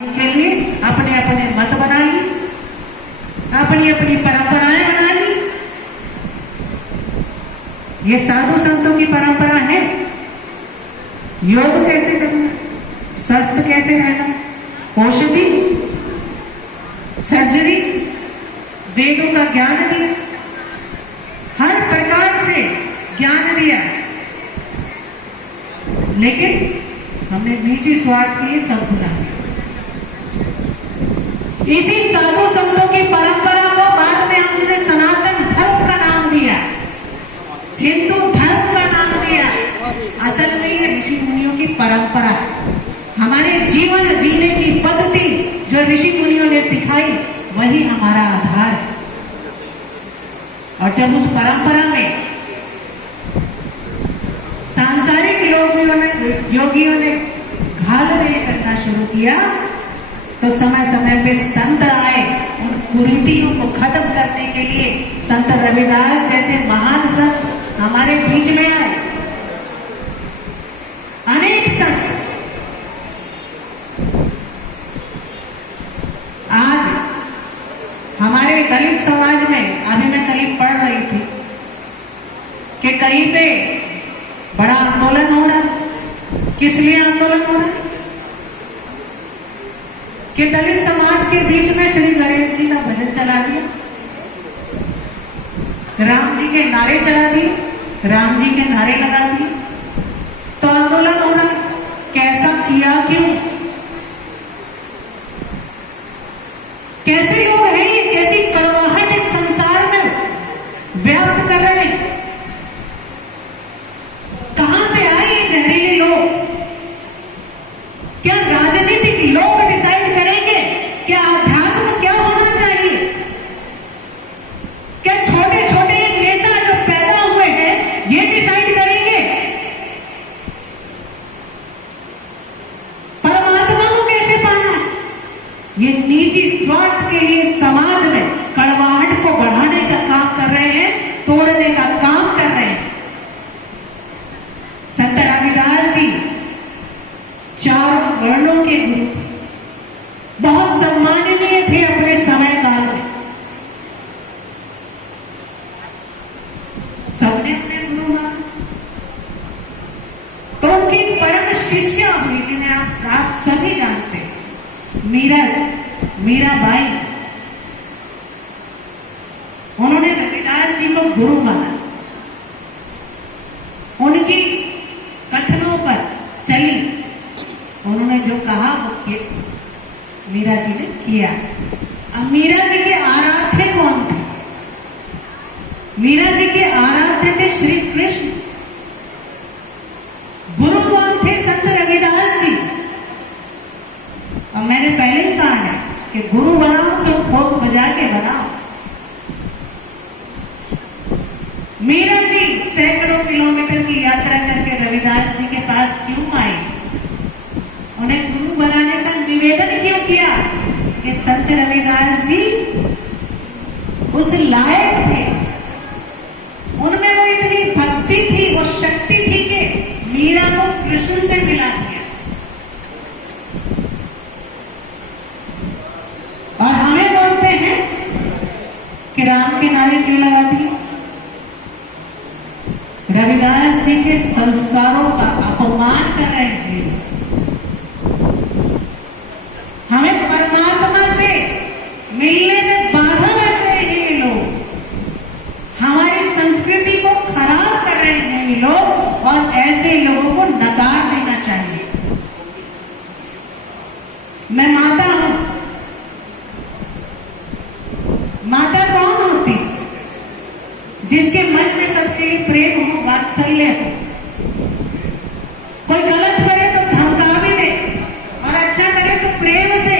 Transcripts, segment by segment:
के लिए अपने अपने मत बना लिए, अपनी अपनी परंपराएं बना ली। ये साधु संतों की परंपरा है। योग कैसे करना, स्वस्थ कैसे रहना, औषधि, सर्जरी, वेदों का ज्ञान दिया, हर प्रकार से ज्ञान दिया, लेकिन हमने निजी स्वार्थ के लिए सब भुला दिया। इसी साधु संतों की परंपरा को बाद में हमने सनातन धर्म का नाम दिया, हिंदू धर्म का नाम दिया। असल में ये ऋषि मुनियों की परंपरा है। हमारे जीवन जीने की पद्धति जो ऋषि मुनियों ने सिखाई वही हमारा आधार है। और जब उस परंपरा में सांसारिक योगियों ने घालमेल करना शुरू किया तो समय समय पे संत आए उन कुरीतियों को खत्म करने के लिए। संत रविदास जैसे महान संत हमारे बीच में आए। अनेक संत आज हमारे दलित समाज में, अभी मैं कहीं पढ़ रही थी कि कहीं पे बड़ा आंदोलन हो रहा। किस लिए आंदोलन हो रहा? कि दलित समाज के बीच में श्री गणेश जी का भजन चला दिया, राम जी के नारे चला दिए, राम जी के नारे लगा दिए, तो आंदोलन हो रहा। कैसा किया, क्यों? कैसे लोग हैं ये, कैसी कड़वाहट इस संसार में व्याप्त कर रहे हैं? कहां से आए ये जहरीले लोग? क्या राजनीतिक लोग डिसाइड करेंगे क्या अध्यात्म क्या होना चाहिए? क्या छोटे छोटे नेता जो पैदा हुए हैं ये डिसाइड करेंगे? परमात्मा को कैसे पाना है? ये निजी स्वार्थ के लिए समाज में कड़वाहट को बढ़ाने का काम कर रहे हैं, तोड़ने का काम कर रहे हैं। संत रविदास जी चार वर्णों के गुरु, बहुत सम्माननीय थे अपने समय काल में। सबने अपने गुरु माना। तो उनकी परम शिष्या हुई जिन्हें आप सभी जानते हैं, मीराबाई। उन्होंने रविदास जी को गुरु माना। उनकी कथनों पर चली, उन्होंने जो कहा वो मीरा जी ने किया। अब मीरा जी के आराध्य कौन थे? मीरा जी के आराध्य थे श्री कृष्ण। गुरु कौन थे? संत रविदास जी। अब मैंने पहले ही कहा है कि गुरु बनाओ तो भोग बजा के बनाओ। मीरा जी सैकड़ों किलोमीटर की यात्रा करके रविदास जी के पास क्यों आई? उन्हें गुरु बनाने का निवेदन क्यों किया? कि संत रविदास जी उस लायक थे, उनमें वो इतनी भक्ति थी, वो शक्ति थी कि मीरा को कृष्ण से मिला दिया। और हमें बोलते हैं कि राम के नारे क्यों लगा दिए? रविदास जी के संस्कारों का अपमान कर रहे थे। हमें परमात्मा से मिलने में बाधा बन रहे हैं ये लोग। हमारी संस्कृति को खराब कर रहे हैं ये लोग, और ऐसे लोगों को नकार देना चाहिए। मैं माता हूं। माता कौन होती? जिसके मन में सबके लिए प्रेम हो, वात्सल्य हो। कोई गलत करे तो धमका भी दे, और अच्छा करे तो प्रेम से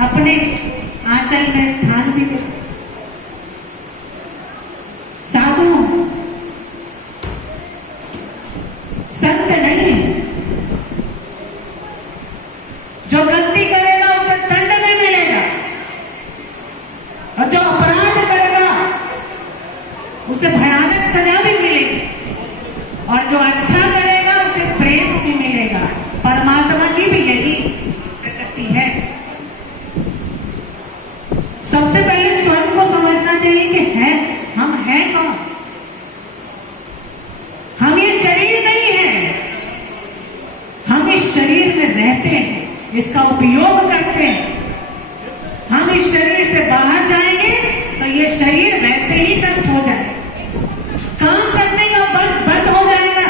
अपने आंचल में स्थान भी दे। साधु संत नहीं, जो गलती करेगा उसे दंड में मिलेगा, और जो अपराध करेगा उसे भयानक सजा भी मिलेगी, और जो अच्छा करेगा उसे प्रेम भी मिलेगा। परमात्मा की भी यही प्रकृति है। सबसे पहले स्वयं को समझना चाहिए कि है हम हैं कौन। हम ये शरीर नहीं है, हम इस शरीर में रहते हैं, इसका उपयोग करते हैं। हम इस शरीर से बाहर जाएंगे तो ये शरीर वैसे ही नष्ट हो जाएगा, काम करने का बंद हो जाएगा।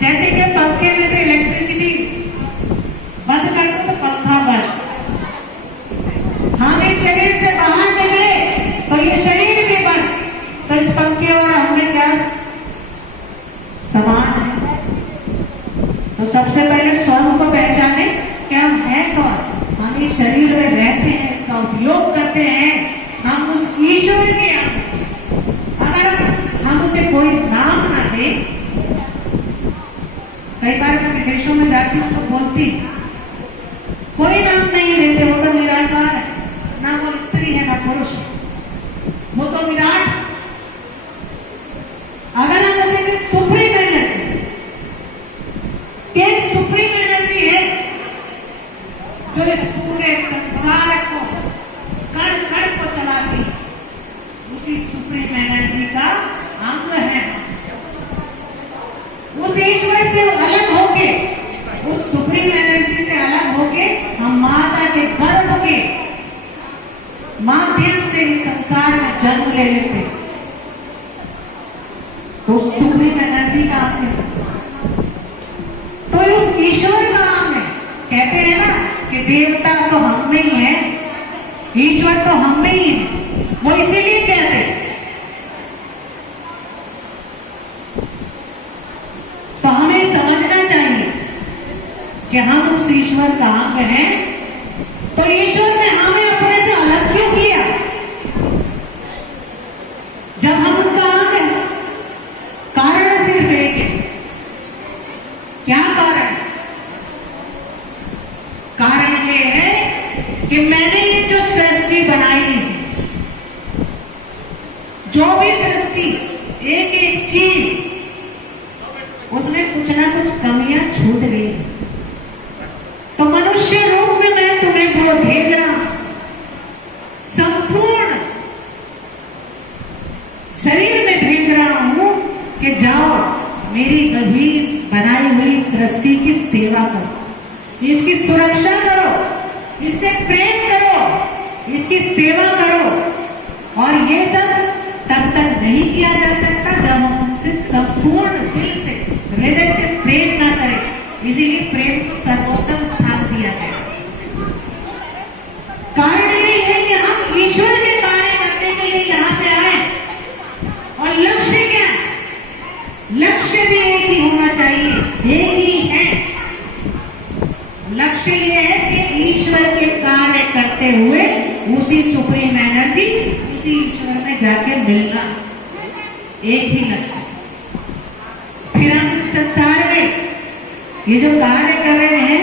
जैसे कि पंखे में से इलेक्ट्रिसिटी बंद कर दो तो पंखा बंद। हम इस शरीर से बाहर निकले तो ये शरीर भी बंद। तो इस पंखे और हमें क्या समान है? तो सबसे पहले स्वयं को पहचाने कि हम हैं कौन। हम इस शरीर में रहते हैं, इसका उपयोग करते हैं, हम उस ईश्वर के अगर हम उसे कोई नाम ना दे। कई बार मैं विदेशों में जाती हूँ तो बोलती कोई नाम नहीं देते, वो तो निराकार है, ना वो स्त्री है ना पुरुष, वो तो विराट। अगर हम उसे सुप्रीम एनर्जी, एक सुप्रीम एनर्जी है जो इस पूरे संसार को कण कण को चलाती है, उसी सुप्रीम एनर्जी का अंग है। उस ईश्वर से अलग होके, उस सुप्रीम एनर्जी से अलग होके हम माता के गर्भ के माध्यम से इस संसार में जन्म ले लेते, तो सुप्रीम एनर्जी का अंग है, तो उस ईश्वर का अंग है। कहते हैं ना कि देवता तो हम में ही है, ईश्वर तो हम में ही है। वो इसीलिए कहते हैं। तो हमें समझना चाहिए कि हम उस ईश्वर का अंग हैं। तो ईश्वर ने हमें अपने से अलग क्यों किया जब हम उनका अंग हैं? कारण सिर्फ एक है। क्या कारण? कारण ये है कि मैंने ये जो सृष्टि बनाई है, जो भी सृष्टि, एक एक चीज, उसमें कुछ ना कुछ कमियां छूट गई। तो मनुष्य रूप में मैं तुम्हें वो भेज रहा हूं, संपूर्ण शरीर में भेज रहा हूं कि जाओ मेरी गंभीर बनाई हुई सृष्टि की सेवा करो, इसकी सुरक्षा करो, इससे प्रेम करो, इसकी सेवा करो। और ये सब तब तक नहीं किया जा सकता जब हम उनसे संपूर्ण दिल से, हृदय से प्रेम ना करें। इसीलिए प्रेम को सर्वोत्तम स्थान दिया गया। कारण यही है कि हम ईश्वर के कार्य करने के लिए यहाँ पे आए। और लक्ष्य क्या है? लक्ष्य भी एक ही होना चाहिए, एक ही है। लक्ष्य ये है कि ईश्वर के कार्य करते हुए उसी सुप्रीम एनर्जी, उसी ईश्वर में जाके मिलना, एक ही लक्ष्य। फिर हम इस संसार में ये जो कार्य कर रहे हैं,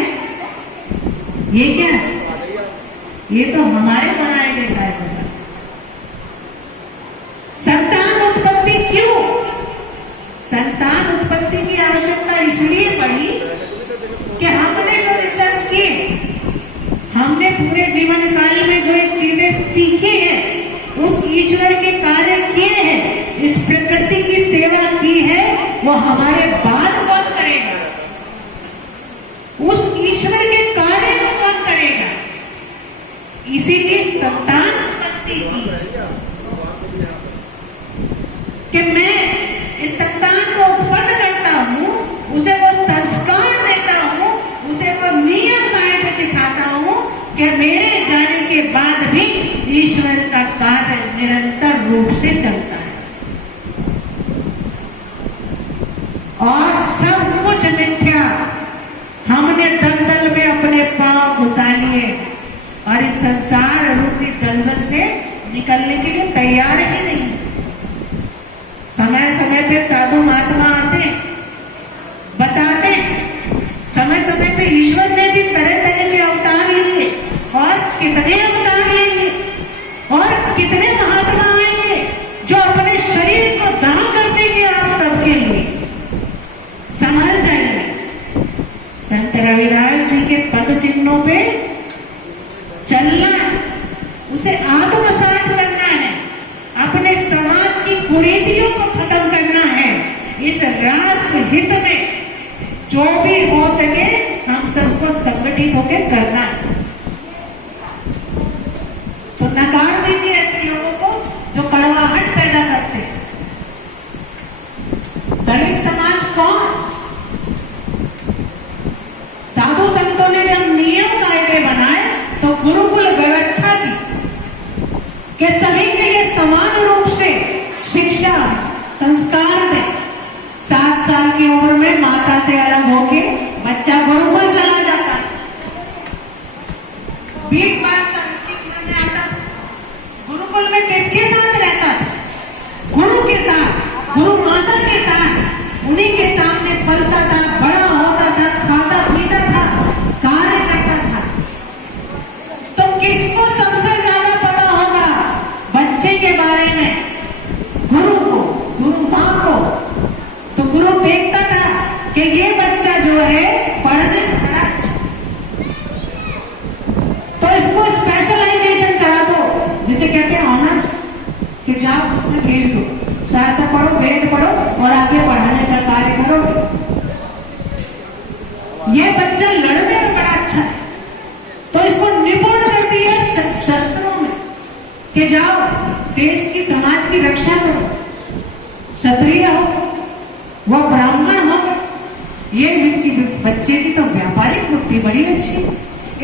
ये क्या है? ये तो हमारे बनाए गए कार्य कर रहे हैं। संतान उत्पत्ति क्यों? संतान उत्पत्ति की आवश्यकता इसलिए पड़ी कि हमने जो रिसर्च की, हमने पूरे जीवन काल में जो एक चीजें सीखी है, उस ईश्वर के कार्य किए हैं, इस प्रकृति की सेवा की है, वो हमारे बाद कौन करेगा? उस ईश्वर के कार्य को कौन करेगा? इसीलिए संतान उत्पत्ति की कि मैं इस संतान को उत्पन्न करता हूं, उसे वो संस्कार देता हूं, उसे वो नियम कायदे सिखाता हूं कि मेरे जाने के बाद भी ईश्वर का कार्य निरंतर रूप से चलता है। और सब कुछ मिथ्या, हमने दलदल में अपने पांव घुसा लिए और इस संसार रूपी दलदल से निकलने के लिए तैयार ही नहीं। समय समय पे साधु महात्मा आते, बताते, समय समय पे ईश्वर ने भी तरह तरह के अवतार लिए, और कितने अवतार लेंगे और कितने महात्मा आएंगे जो अपने शरीर को दान कर देंगे आप सबके लिए। संभल जाइए। संत रविदास जी के पद चिन्हों पे चलना, उसे आत्मसात राष्ट्र हित में जो भी हो सके हम सबको संगठित होकर करना है। तो नकार दीजिए ऐसे लोगों को जो कड़वाहट पैदा करते हैं। दलित समाज कौन? साधु संतों ने जब नियम कायदे बनाए तो गुरुकुल व्यवस्था की कि सभी के लिए समान रूप से शिक्षा संस्कार दें। 7 साल की उम्र में माता से अलग होके बच्चा गुरुकुल चला जाता है। 20-22 साल की उम्र में आता। गुरुकुल में किसके साथ रहता था? गुरु के साथ, गुरु माता के साथ, उन्हीं के सामने पलता था, बड़ा होता था, खाता पीता था, कार्य करता था। तो किसको सबसे ज्यादा पता होगा बच्चे के बारे में? गुरु को, गुरु माँ को। तो गुरु देखता था कि ये बच्चा जो है पढ़ने में बड़ा अच्छा, तो इसको स्पेशलाइजेशन करा दो, जिसे कहते हैं ऑनर्स, कि जाओ उसमें भेज दो, सहायता पढ़ो, वेद पढ़ो और आगे पढ़ाने का कार्य करो। ये बच्चा लड़ने में बड़ा अच्छा है, तो इसको निपुण कर दिया शस्त्रों में कि जाओ देश की समाज की रक्षा करो। क्षत्रिय हो, वो ब्राह्मण हो, ये बच्चे की तो व्यापारिक बुद्धि बड़ी अच्छी।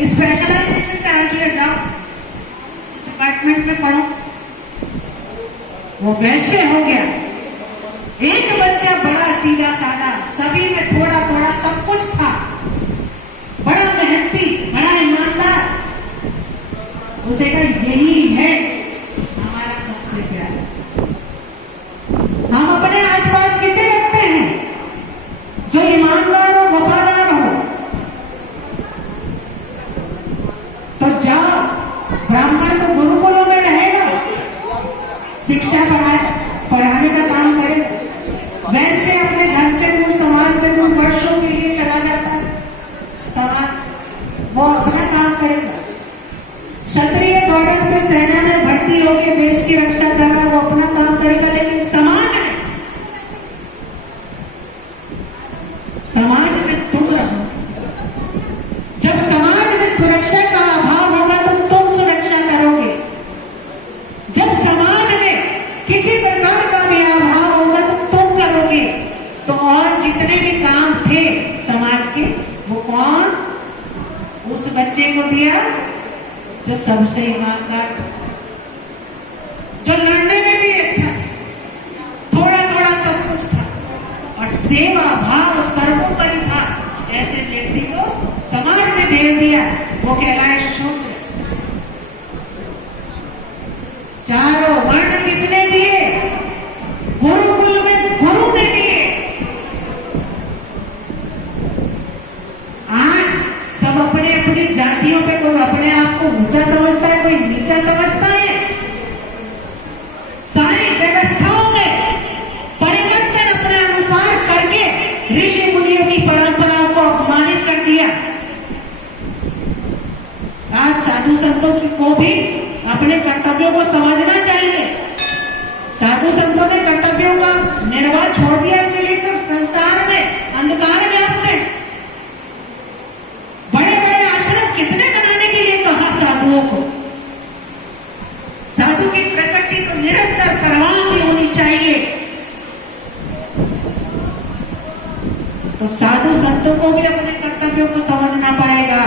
स्पेशलाइजेशन करा दिया, जाओ डिपार्टमेंट में पढ़ो। वो वैश्य हो गया। एक बच्चा बड़ा सीधा साधा, सभी में थोड़ा थोड़ा सब कुछ था, बड़ा मेहनती, बड़ा ईमानदार। उसे कहा यही है हमारा सबसे प्यारा। हम अपने आसपास किसे रखते हैं? जो ईमानदार और वफादार हो। तो जाओ, ब्राह्मण तो गुरुकुलों में रहेगा, शिक्षा पढ़ाने का काम करेगा। वैसे अपने घर से दूर, समाज से दूर वर्षों के लिए चला जाता है, समाज वो अपना काम करेगा। क्षत्रिय बॉर्डर पे सेना में भर्ती होकर देश की रक्षा कर रहा, वो अपना काम करेगा। लेकिन समाज में तुम रहो। जब समाज में सुरक्षा का अभाव होगा तो तुम सुरक्षा करोगे। जब समाज में किसी प्रकार का भी अभाव होगा तो तुम करोगे। तो और जितने भी काम थे समाज के, वो कौन? उस बच्चे को दिया जो सबसे ईमानदार, जो लड़ने में भी अच्छा था, थोड़ा थोड़ा सब कुछ था और सेवा भाव सर्वोपरि था। ऐसे व्यक्ति को समाज में भेज दिया, वो कहलाए शूद्र। चारों वर्ण किसने दिए? गुरुकुल में गुरु ने दिए। आज सब अपने अपनी जातियों पे, कोई अपने आप को ऊंचा समझता है, कोई नीचा समझता है। सारी व्यवस्थाओं में परिवर्तन अपने अनुसार करके ऋषि मुनियों की परंपराओं को अपमानित कर दिया। आज साधु संतों को भी अपने कर्तव्यों को समझना चाहिए। साधु संतों ने कर्तव्यों का निर्वाह छोड़ दिया, इसलिए तो संसार में अंधकार व्याप्त है। बड़े बड़े आश्रम किसने बनाने के लिए कहा साधुओं को? साधु की प्रकृति को निरंतर परवाह भी होनी चाहिए। तो साधु संतों को भी अपने कर्तव्यों को समझना पड़ेगा।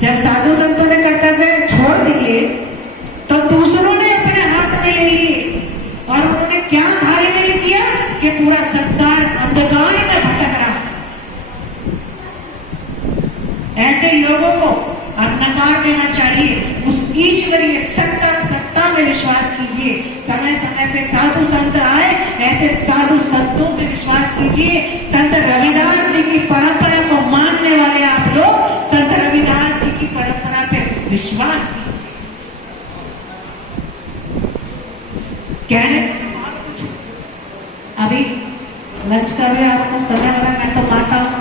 जब साधु संतों ने कर्तव्य छोड़ दिए तो दूसरों ने अपने हाथ में ले लिए और उन्होंने क्या कार्य में किया कि पूरा संसार अंधकार में भटक रहा। ऐसे लोगों को अब नकार देना चाहिए। उस ईश्वरीय सत्ता में विश्वास कीजिए। समय समय पे साधु संत आए, ऐसे साधु संतों पे विश्वास कीजिए। संत रविदास जी की परंपरा को मानने वाले आप लोग संत रविदास जी की परंपरा पे विश्वास कीजिए। कहने अभी लंच का भी आपको समय हो रहा, मैं तो माता हूं,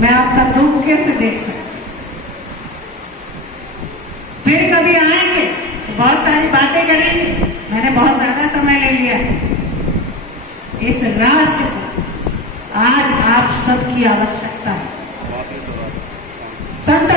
मैं आपका दुख कैसे देख सकती। फिर कभी आएंगे तो बहुत सारी बातें करेंगे। मैंने बहुत ज्यादा समय ले लिया है। इस राष्ट्र को आज आप सबकी आवश्यकता है। संत